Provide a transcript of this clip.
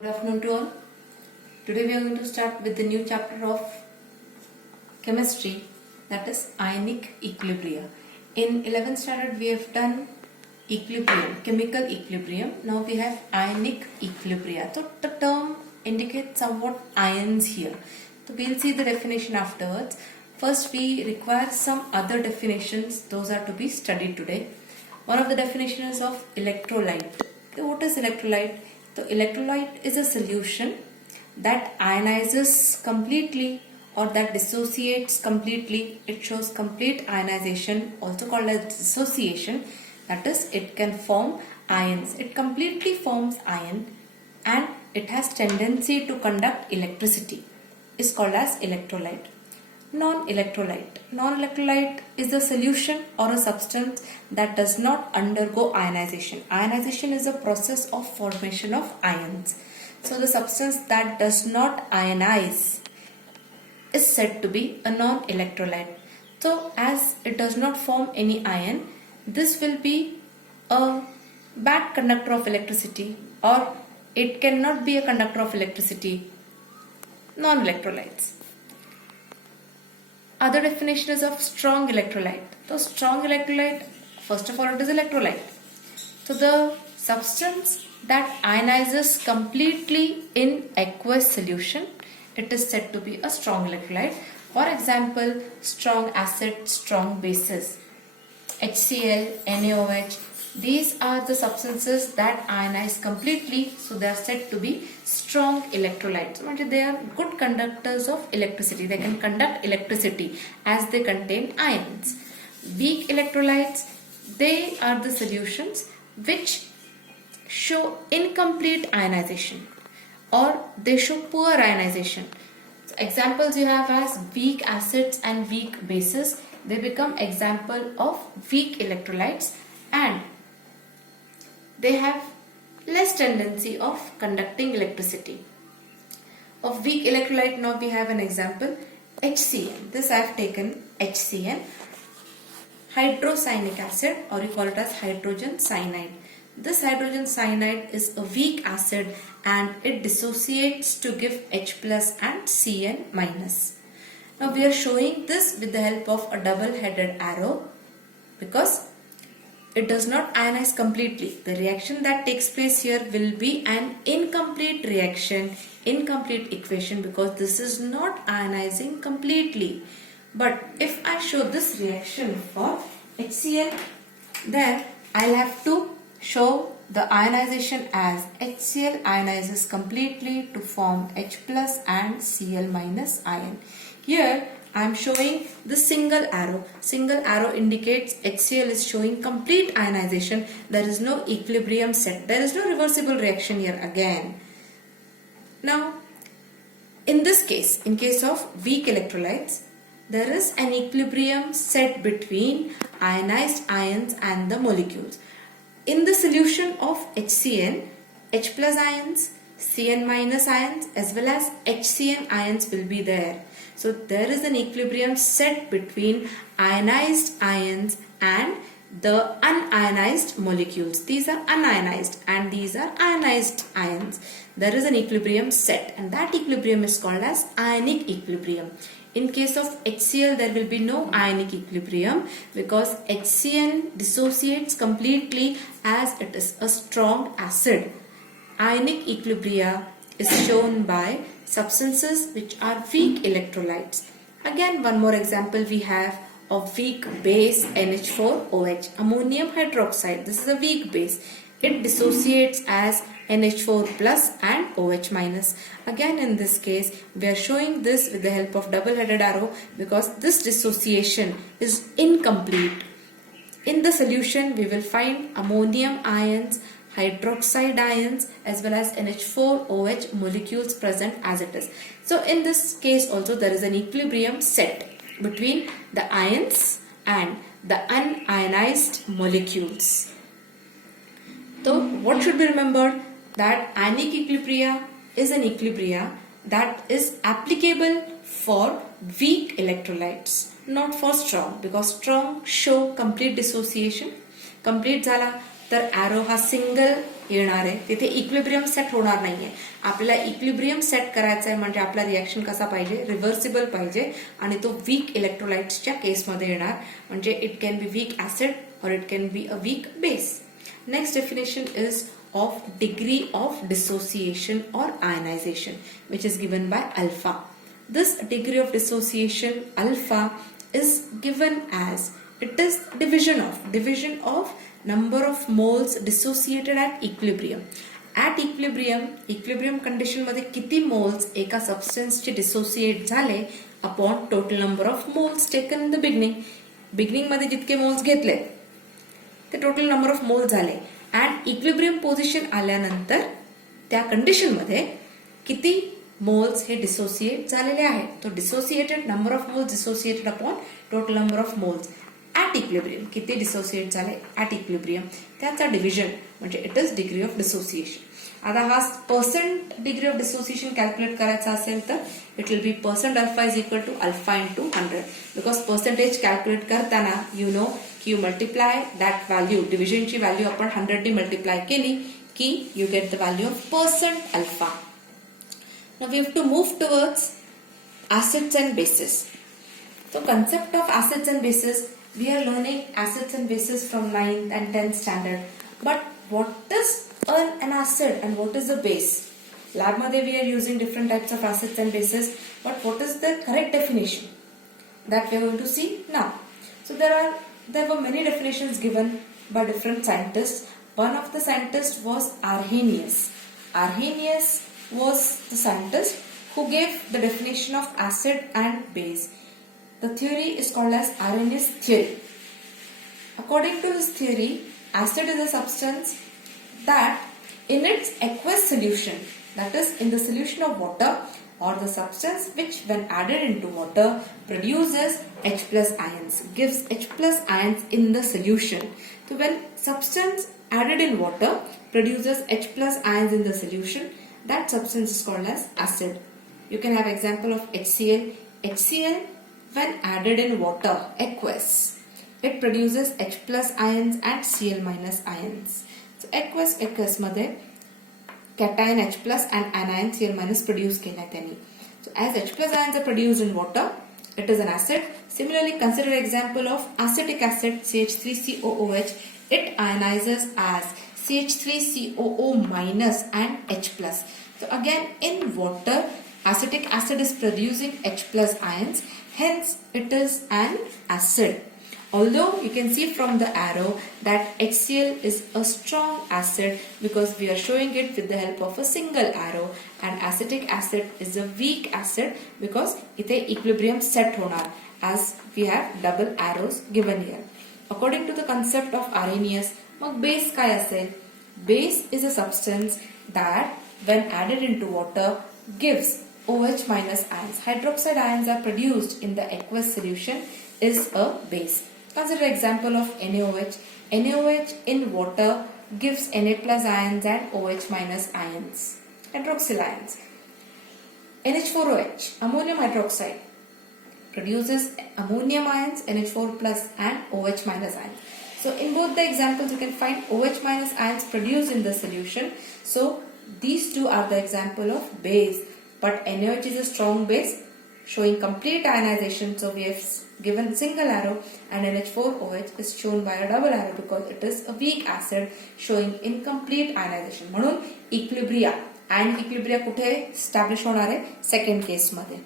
Good afternoon to all. Today we are going to start with the new chapter of chemistry, that is ionic equilibria. In 11th standard we have done equilibrium, chemical equilibrium. Now we have ionic equilibria. So the term indicates somewhat ions here. So we will see the definition afterwards. First we require some other definitions. Those are to be studied today. One of the definitions of electrolyte. Okay, what is electrolyte? So electrolyte is a solution that ionizes completely or that dissociates completely. It shows complete ionization, also called as dissociation. That is, it can form ions. It completely forms ion and it has tendency to conduct electricity. Is called as electrolyte. Non-electrolyte. Non-electrolyte is a solution or a substance that does not undergo ionization. Ionization is a process of formation of ions. So the substance that does not ionize is said to be a non-electrolyte. So as it does not form any ion, this will be a bad conductor of electricity, or it cannot be a conductor of electricity. Non-electrolytes. Other definition is of strong electrolyte. So strong electrolyte, first of all, it is electrolyte. So the substance that ionizes completely in aqueous solution, it is said to be a strong electrolyte. For example, strong acid, strong bases, HCl, NaOH. These are the substances that ionize completely, so they are said to be strong electrolytes. They are good conductors of electricity. They can conduct electricity as they contain ions. Weak electrolytes, they are the solutions which show incomplete ionization or they show poor ionization. So examples you have as weak acids and weak bases. They become example of weak electrolytes and they have less tendency of conducting electricity. Of weak electrolyte, now we have an example, HCN. This I have taken HCN, hydrocyanic acid, or you call it as hydrogen cyanide. This hydrogen cyanide is a weak acid and it dissociates to give H plus and Cn minus. Now we are showing this with the help of a double-headed arrow because it does not ionize completely. The reaction that takes place here will be an incomplete reaction, incomplete equation, because this is not ionizing completely. But if I show this reaction for HCl, then I'll have to show the ionization as HCl ionizes completely to form H plus and Cl minus ion. Here I am showing the single arrow. Single arrow indicates HCl is showing complete ionization. There is no equilibrium set. There is no reversible reaction here again. Now, in this case, in case of weak electrolytes, there is an equilibrium set between ionized ions and the molecules. In the solution of HCN, H plus ions, Cn minus ions as well as HCN ions will be there. So there is an equilibrium set between ionized ions and the unionized molecules. These are unionized and these are ionized ions. There is an equilibrium set and that equilibrium is called as ionic equilibrium. In case of HCl, there will be no ionic equilibrium because HCl dissociates completely as it is a strong acid. Ionic equilibria is shown by substances which are weak electrolytes. Again, one more example we have of weak base NH4OH, ammonium hydroxide. This is a weak base. It dissociates as NH4 plus and OH minus. Again, in this case, we are showing this with the help of double-headed arrow because this dissociation is incomplete. In the solution, we will find ammonium ions, hydroxide ions as well as NH4OH molecules present as it is. So in this case also there is an equilibrium set between the ions and the unionized molecules. So what should be remembered? That ionic equilibria is an equilibria that is applicable for weak electrolytes, not for strong, because strong show complete dissociation. Complete झाला तर arrow हा single येणार आहे, तिथे equilibrium set होणार नाहीये. आपल्याला equilibrium set करायचा आहे म्हणजे आपला रिएक्शन कसा पाहिजे, रिव्हर्सिबल पाहिजे आणि तो वीक इलेक्ट्रोलाइट्सच्या केसमध्ये येणार. म्हणजे it can be weak acid or it can be a weak base. Next definition is of degree of dissociation or ionization, which is given by alpha. This degree of dissociation alpha is given as it is division of number of moles dissociated at equilibrium. At equilibrium condition मध्ये किती moles एका substance चे dissociate झाले upon total number of moles taken in the beginning मध्ये जितके moles घेतले ते total number of mole झाले. अँड इक्विलिब्रियम पोझिशन आल्यानंतर त्या कंडिशन मध्ये किती मोल्स हे डिसोसिएट झालेले आहेत. तो dissociated number of moles dissociated upon total number of moles at equilibrium. किती डिसोसिएट झाले ऍट इक्विलिब्रियम त्याचा डिव्हिजन म्हणजे it is degree of dissociation. आता हा percent degree of dissociation calculate करायचा असेल तर it will be percent alpha is equal to alpha into 100. Because percentage calculate करताना यू नो की यू मल्टिप्लाय दॅट व्हॅल्यू, डिव्हिजनची व्हॅल्यू आपण 100 ने मल्टिप्लाय केली की you get the value of percent alpha. Now we have to move towards acids and bases. So concept of acids and bases, we are learning acids and bases from 9th and 10th standard. But what is an acid and what is a base? Lab मध्ये we are using different types of acids and bases, but what is the correct definition? That we are going to see now. So there were many definitions given by different scientists. One of the scientists was Arrhenius. Arrhenius was the scientist who gave the definition of acid and base. The theory is called as Arrhenius theory. According to his theory, acid is a substance that in its aqueous solution, that is in the solution of water, or the substance which when added into water produces H plus ions, gives H plus ions in the solution. So when substance added in water produces H plus ions in the solution, that substance is called as acid. You can have example of HCl. HCl when added in water, aqueous, it produces H plus ions and Cl minus ions. So aqueous मध्ये cation H plus and anion Cl minus produce केला त्यांनी. So as H plus ions are produced in water, it is an acid. Similarly, consider example of acetic acid CH3COOH. It ionizes as CH3COO minus and H plus. So again in water, acetic acid is producing H plus ions, hence it is an acid. Although you can see from the arrow that HCl is a strong acid because we are showing it with the help of a single arrow, and acetic acid is a weak acid because इथे equilibrium set होणार as we have double arrows given here. According to the concept of Arrhenius, mug base काय असेल? Base is a substance that when added into water gives OH minus ions. Hydroxide ions are produced in the aqueous solution is a base. Consider example of NaOH. NaOH in water gives Na plus ions and OH minus ions. Hydroxyl ions. NH4OH, ammonium hydroxide, produces ammonium ions, NH4 plus and OH minus ions. So in both the examples you can find OH minus ions produced in the solution. So these two are the example of base. But NaOH is a strong base showing complete ionization. So we have given single arrow, and NH4OH is shown by a double arrow because it is a weak acid showing incomplete ionization. म्हणून Equilibria and Equilibria कुठे establish होणार आहे? Second case मध्ये.